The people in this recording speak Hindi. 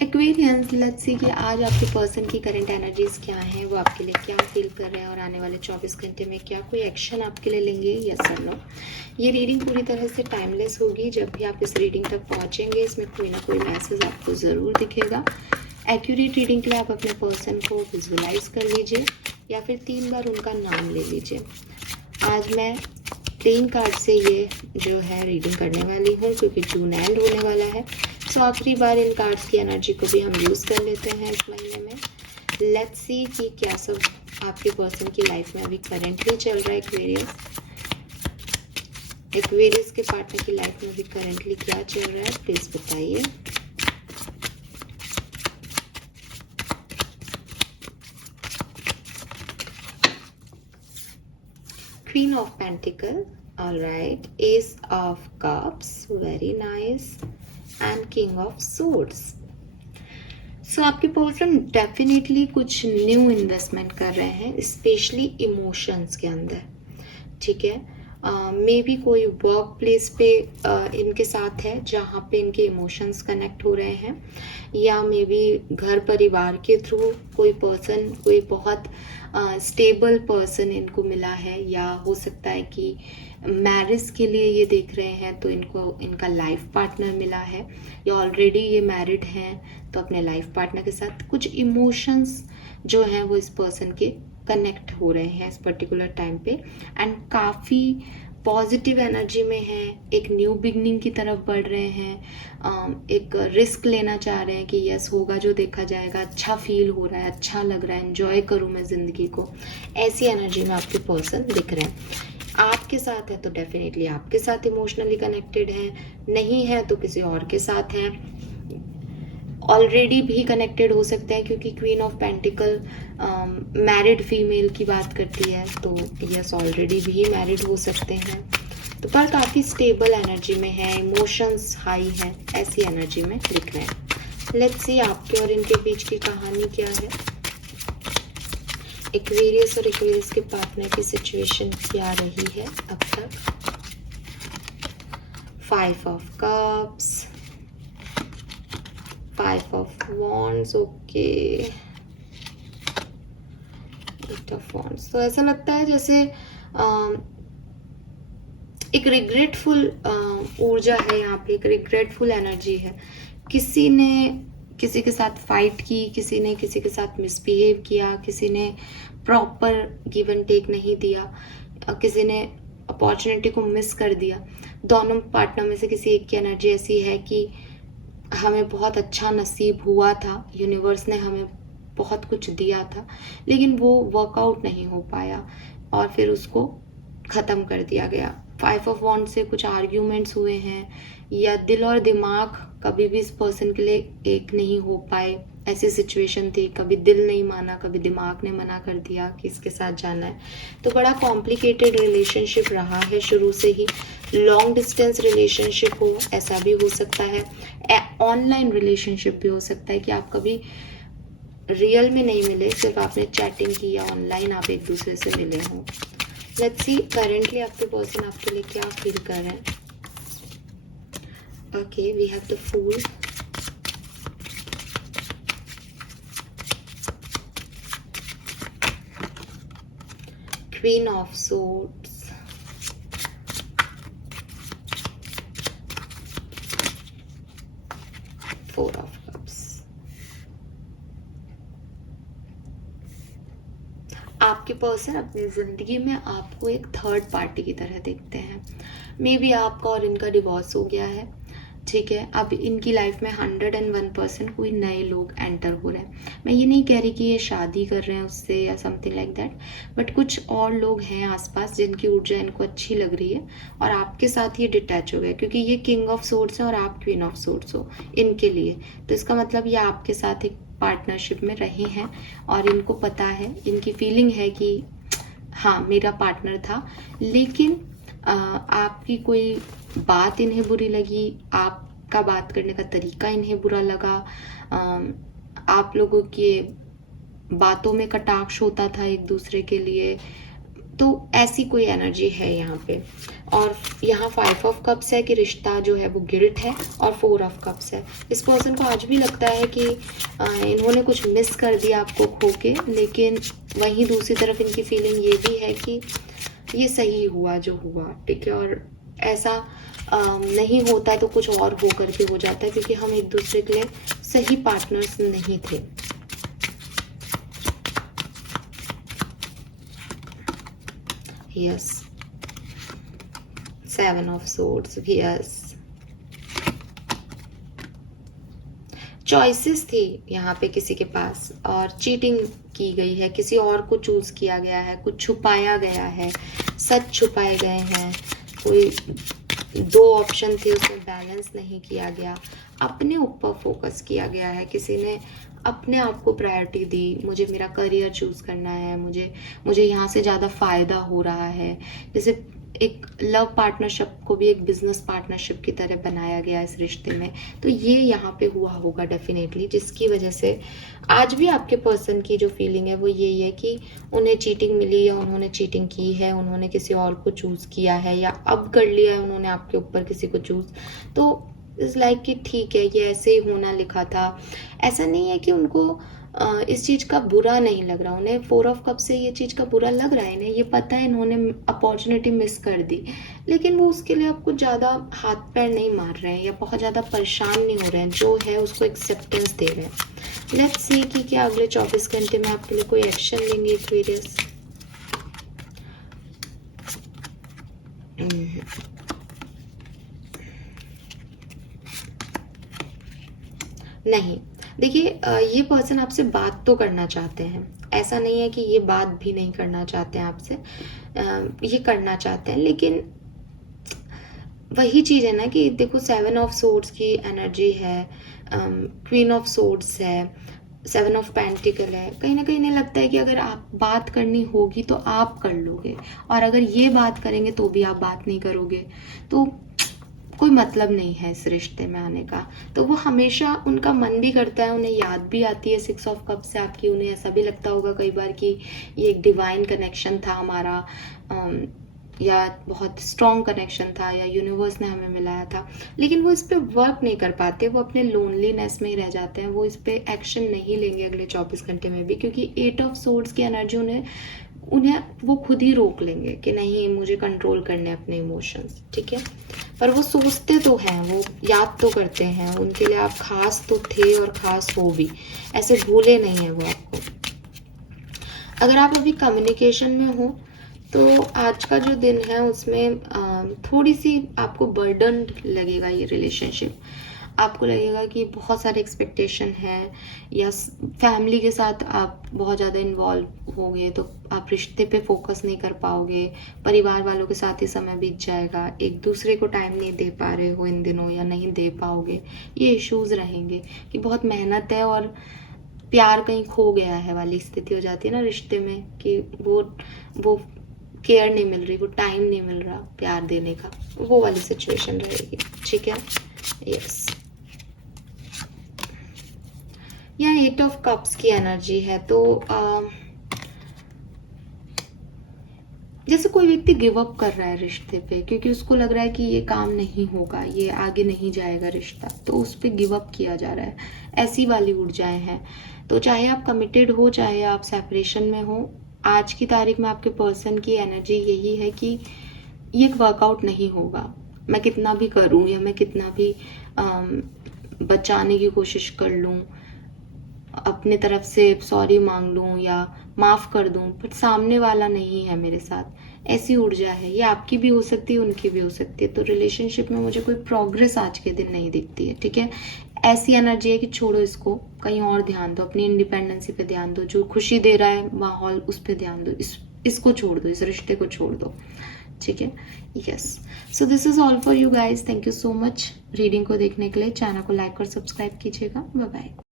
एक्वेरियंस, लेट्स सी कि आज आपके पर्सन की करंट एनर्जीज क्या हैं, वो आपके लिए क्या फील कर रहे हैं और आने वाले 24 घंटे में क्या कोई एक्शन आपके लिए लेंगे, यस और नो। ये रीडिंग पूरी तरह से टाइमलेस होगी। जब भी आप इस रीडिंग तक पहुंचेंगे इसमें कोई ना कोई मैसेज आपको ज़रूर दिखेगा। एक्यूरेट रीडिंग के लिए आप अपने पर्सन को विजुलाइज कर लीजिए या फिर 3 बार उनका नाम ले लीजिए। आज मैं प्लेन कार्ड से ये जो है रीडिंग करने वाली हूँ क्योंकि जून एंड होने वाला है। सो आखिरी बार इन कार्ड्स की एनर्जी को भी हम यूज़ कर लेते हैं इस महीने में। लेट्स सी कि क्या सब आपके पर्सन की लाइफ में अभी करेंटली चल रहा है। एक्वेरियस के पार्टनर की लाइफ में अभी करेंटली क्या चल रहा है, प्लीज़ बताइए। Queen of Pentacles, all right. Ace of Cups, very nice. And King of Swords. So आपके पर्सन डेफिनेटली कुछ न्यू इन्वेस्टमेंट कर रहे हैं, स्पेशली इमोशंस के अंदर, ठीक है। मे बी कोई वर्क प्लेस पे इनके साथ है जहाँ पे इनके इमोशंस कनेक्ट हो रहे हैं, या मे बी घर परिवार के थ्रू कोई पर्सन, कोई बहुत स्टेबल पर्सन इनको मिला है, या हो सकता है कि मैरिज के लिए ये देख रहे हैं तो इनको इनका लाइफ पार्टनर मिला है, या ऑलरेडी ये मैरिड हैं तो अपने लाइफ पार्टनर के साथ कुछ इमोशंस जो हैं वो इस पर्सन के कनेक्ट हो रहे हैं इस पर्टिकुलर टाइम पे, एंड काफ़ी पॉजिटिव एनर्जी में है, एक न्यू बिगनिंग की तरफ बढ़ रहे हैं, एक रिस्क लेना चाह रहे हैं कि यस होगा जो देखा जाएगा, अच्छा फील हो रहा है, अच्छा लग रहा है, एंजॉय करूँ मैं ज़िंदगी को, ऐसी एनर्जी में आपके पर्सन दिख रहे हैं। आपके साथ है तो डेफिनेटली आपके साथ इमोशनली कनेक्टेड है, नहीं है तो किसी और के साथ है, ऑलरेडी भी कनेक्टेड हो सकते हैं क्योंकि queen of pentacle married female की बात करती है, तो यस ऑलरेडी भी मैरिड हो सकते हैं, तो पर काफ़ी स्टेबल एनर्जी में है, इमोशंस हाई है, ऐसी एनर्जी में दिख रहे हैं। लेट्स सी आपके और इनके बीच की कहानी क्या है। एक्वेरियस और एक्वेरियस के पार्टनर की सिचुएशन क्या रही है अब तक। 5 of cups, 5 of wands, okay, 8 of wands. तो ऐसा लगता है जैसे एक रिग्रेटफुल ऊर्जा है यहाँ पे, एक रिग्रेटफुल एनर्जी है। किसी ने किसी के साथ फाइट की, किसी ने किसी के साथ मिसबिहेव किया, किसी ने प्रॉपर गिव एंड टेक नहीं दिया, किसी ने अपॉर्चुनिटी को मिस कर दिया। दोनों पार्टनर में से किसी एक की एनर्जी ऐसी है कि हमें बहुत अच्छा नसीब हुआ था, यूनिवर्स ने हमें बहुत कुछ दिया था, लेकिन वो वर्कआउट नहीं हो पाया और फिर उसको ख़त्म कर दिया गया। 5 ऑफ वॉन्ड से कुछ आर्ग्यूमेंट्स हुए हैं, या दिल और दिमाग कभी भी इस पर्सन के लिए एक नहीं हो पाए, ऐसी सिचुएशन थी। कभी दिल नहीं माना, कभी दिमाग ने मना कर दिया कि इसके साथ जाना है। तो बड़ा कॉम्प्लिकेटेड रिलेशनशिप रहा है शुरू से ही। लॉन्ग डिस्टेंस रिलेशनशिप हो, ऐसा भी हो सकता है। ऑनलाइन रिलेशनशिप भी हो सकता है कि आप कभी रियल में नहीं मिले, सिर्फ आपने चैटिंग की या ऑनलाइन आप एक दूसरे से मिले हों। लेट्स सी करेंटली आपके पर्सन आपके लिए क्या फील कर रहे हैं। Okay, we have the fool, queen of swords, four of cups. आपके पर्सन अपनी ज़िंदगी में आपको एक थर्ड पार्टी की तरह देखते हैं। मे बी आपका और इनका डिवोर्स हो गया है, ठीक है। अब इनकी लाइफ में 101% कोई नए लोग एंटर हो रहे हैं। मैं ये नहीं कह रही कि ये शादी कर रहे हैं उससे या समथिंग लाइक दैट, बट कुछ और लोग हैं आसपास जिनकी ऊर्जा इनको अच्छी लग रही है और आपके साथ ये डिटैच हो गया, क्योंकि ये किंग ऑफ सोर्ड्स है और आप क्वीन ऑफ सोर्ड्स हो इनके लिए। तो इसका मतलब ये आपके साथ एक पार्टनरशिप में रहे हैं और इनको पता है, इनकी फीलिंग है कि हाँ मेरा पार्टनर था, लेकिन आपकी कोई बात इन्हें बुरी लगी, आपका बात करने का तरीका इन्हें बुरा लगा, आप लोगों के बातों में कटाक्ष होता था एक दूसरे के लिए, तो ऐसी कोई एनर्जी है यहाँ पे। और यहाँ 5 ऑफ कप्स है कि रिश्ता जो है वो गिल्ट है, और 4 ऑफ कप्स है। इस पर्सन को आज भी लगता है कि इन्होंने कुछ मिस कर दिया आपको खो के, लेकिन वहीं दूसरी तरफ इनकी फीलिंग ये भी है कि ये सही हुआ जो हुआ, ठीक है। और ऐसा नहीं होता तो कुछ और हो करके हो जाता है, क्योंकि हम एक दूसरे के लिए सही पार्टनर्स नहीं थे। Yes, 7 of swords, yes. Choices थी यहाँ पे किसी के पास, और चीटिंग की गई है, किसी और को चूज किया गया है, कुछ छुपाया गया है, सच छुपाए गए हैं, कोई 2 ऑप्शन थे उसमें बैलेंस नहीं किया गया, अपने ऊपर फोकस किया गया है, किसी ने अपने आप को प्रायोरिटी दी, मुझे मेरा करियर चूज करना है, मुझे यहाँ से ज़्यादा फायदा हो रहा है। जैसे एक लव पार्टनरशिप को भी एक बिजनेस पार्टनरशिप की तरह बनाया गया इस रिश्ते में, तो ये यहाँ पे हुआ होगा डेफिनेटली, जिसकी वजह से आज भी आपके पर्सन की जो फीलिंग है वो यही है कि उन्हें चीटिंग मिली, या उन्होंने चीटिंग की है, उन्होंने किसी और को चूज किया है, या अब कर लिया है उन्होंने आपके ऊपर किसी को चूज। तो इस लाइक कि ठीक है, ये ऐसे ही होना लिखा था। ऐसा नहीं है कि उनको इस चीज़ का बुरा नहीं लग रहा, उन्हें 4 ऑफ कप से ये चीज़ का बुरा लग रहा है, इन्हें ये पता है इन्होंने अपॉर्चुनिटी मिस कर दी, लेकिन वो उसके लिए आपको ज़्यादा हाथ पैर नहीं मार रहे हैं या बहुत ज़्यादा परेशान नहीं हो रहे हैं, जो है उसको एक्सेप्टेंस दे रहे हैं। लेट्स सी कि क्या अगले 24 घंटे में आपके लिए कोई एक्शन लेंगे एक्वेरियस। नहीं, देखिए ये पर्सन आपसे बात तो करना चाहते हैं, ऐसा नहीं है कि ये बात भी नहीं करना चाहते हैं आपसे, ये करना चाहते हैं, लेकिन वही चीज़ है ना कि देखो 7 ऑफ सोर्ड्स की एनर्जी है, क्वीन ऑफ सोर्ड्स है, 7 ऑफ पेंटिकल है। कहीं ना कहीं इन्हें लगता है कि अगर आप बात करनी होगी तो आप कर लोगे, और अगर ये बात करेंगे तो भी आप बात नहीं करोगे, तो कोई मतलब नहीं है इस रिश्ते में आने का। तो वो हमेशा, उनका मन भी करता है, उन्हें याद भी आती है 6 ऑफ कप से आपकी, उन्हें ऐसा भी लगता होगा कई बार कि ये एक डिवाइन कनेक्शन था हमारा, या बहुत स्ट्रॉन्ग कनेक्शन था, या यूनिवर्स ने हमें मिलाया था, लेकिन वो इस पर वर्क नहीं कर पाते, वो अपने लोनलीनेस में ही रह जाते हैं, वो इस पर एक्शन नहीं लेंगे अगले 24 घंटे में भी, क्योंकि 8 ऑफ सोर्ड्स की एनर्जी उन्हें वो खुद ही रोक लेंगे कि नहीं, मुझे कंट्रोल करने अपने इमोशंस, ठीक है। पर वो सोचते तो हैं, वो याद तो करते हैं, उनके लिए आप खास तो थे और खास हो भी, ऐसे भूले नहीं है वो आपको। अगर आप अभी कम्युनिकेशन में हो तो आज का जो दिन है उसमें थोड़ी सी आपको बर्डन लगेगा ये रिलेशनशिप, आपको लगेगा कि बहुत सारे एक्सपेक्टेशन है, या फैमिली के साथ आप बहुत ज़्यादा इन्वॉल्व हो गए तो आप रिश्ते पे फोकस नहीं कर पाओगे, परिवार वालों के साथ ही समय बीत जाएगा, एक दूसरे को टाइम नहीं दे पा रहे हो इन दिनों या नहीं दे पाओगे, ये इश्यूज रहेंगे कि बहुत मेहनत है और प्यार कहीं खो गया है वाली स्थिति हो जाती है ना रिश्ते में, कि वो केयर नहीं मिल रही, वो टाइम नहीं मिल रहा प्यार देने का, वो वाली सिचुएशन रहेगी, ठीक है। यस, यहाँ 8 ऑफ कप्स की एनर्जी है, तो जैसे कोई व्यक्ति गिव अप कर रहा है रिश्ते पे, क्योंकि उसको लग रहा है कि ये काम नहीं होगा, ये आगे नहीं जाएगा रिश्ता, तो उस पर गिव अप किया जा रहा है, ऐसी वाली ऊर्जाएं हैं। तो चाहे आप कमिटेड हो, चाहे आप सेपरेशन में हो, आज की तारीख में आपके पर्सन की एनर्जी यही है कि ये वर्कआउट नहीं होगा, मैं कितना भी करूं या मैं कितना भी बचाने की कोशिश कर लूं, अपने तरफ से सॉरी मांग लूं या माफ कर दूं, बट सामने वाला नहीं है मेरे साथ, ऐसी ऊर्जा है। ये आपकी भी हो सकती है, उनकी भी हो सकती है। तो रिलेशनशिप में मुझे कोई प्रोग्रेस आज के दिन नहीं दिखती है, ठीक है। ऐसी एनर्जी है कि छोड़ो इसको, कहीं और ध्यान दो, अपनी इंडिपेंडेंसी पे ध्यान दो, जो खुशी दे रहा है माहौल उस पर ध्यान दो, इसको छोड़ दो, इस रिश्ते को छोड़ दो, ठीक है। Yes, so this is all for you guys, thank you so much reading को देखने के लिए। चैनल को लाइक और सब्सक्राइब कीजिएगा। Bye bye.